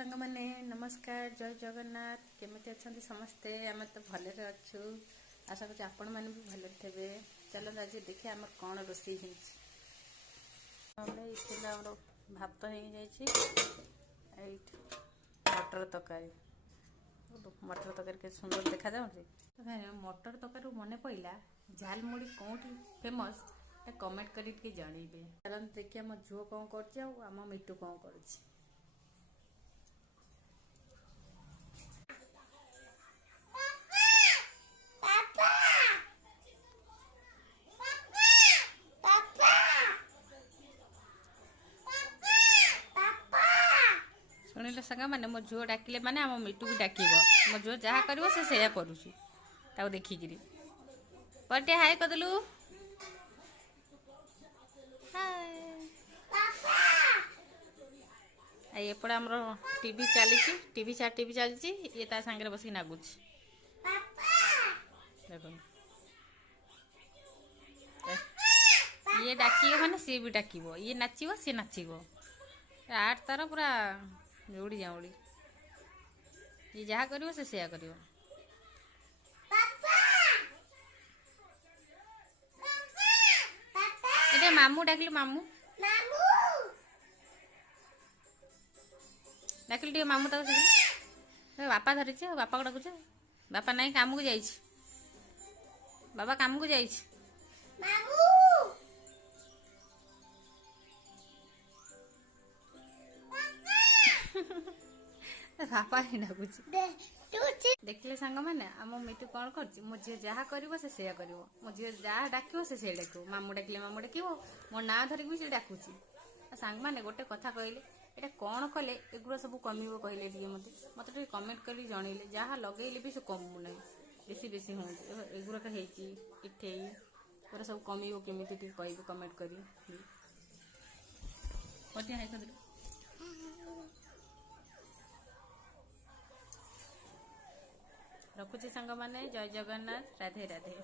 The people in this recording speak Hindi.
सांग माने नमस्कार जय जगन्नाथ केमिति अच्छे समस्ते आम तो भलरे अच्छु आशा करूँ आपण मैंने भी भलरे थे। चलो आज देखिए आम कौन रोषे भात हो मटर तरकारी मटर तरकारी के सुंदर देखा जाऊँगी। मटर तरकारी मन पड़ा झालमुड़ी कौटी फेमस कमेंट करके जनइबे। चलो देखिए आम झुओ कौन कर मिटू कौन कर। शुणिले सांग मैंने मो झुओ डाकिले माने आम मिटू भी डाक मो झुओ जहाँ कर से करुँ देखिकी पटे हाय कदलु एपटे आमर टीवी चली टीवी चली ये ता सांगे बस नागुच देख ये डाक माने सी भी डाक ये नाचो सी नाचो आठ तार पूरा जोड़ी जाऊड़ी ये जहाँ कर से कर। मामू डाकिल मामू डाकिल मामू तक बापा धरी बापा को डाकुच बापा नहीं काम को जाइए बाबा काम को जाइए बापा ही डाकुच देखिले सांग मैंने आम मिटू कौन कर झी जहाँ कर मो झी जहाँ डाक से डाक मामू डाकिले मामू डाक मो ना धरिक भी डाकुची सांग मैंने गोटे कथा कहले ये कौन कले एगुड़ा सब कमिब कहले मत मत कमेंट कर जनइले जहाँ लगे भी से कमु ना बेसी बेसी हो एगुड़ाक इठे पूरा सब कमिब केमी कह कमेंट कर रखुची सांग माने जय जगन्नाथ राधे राधे।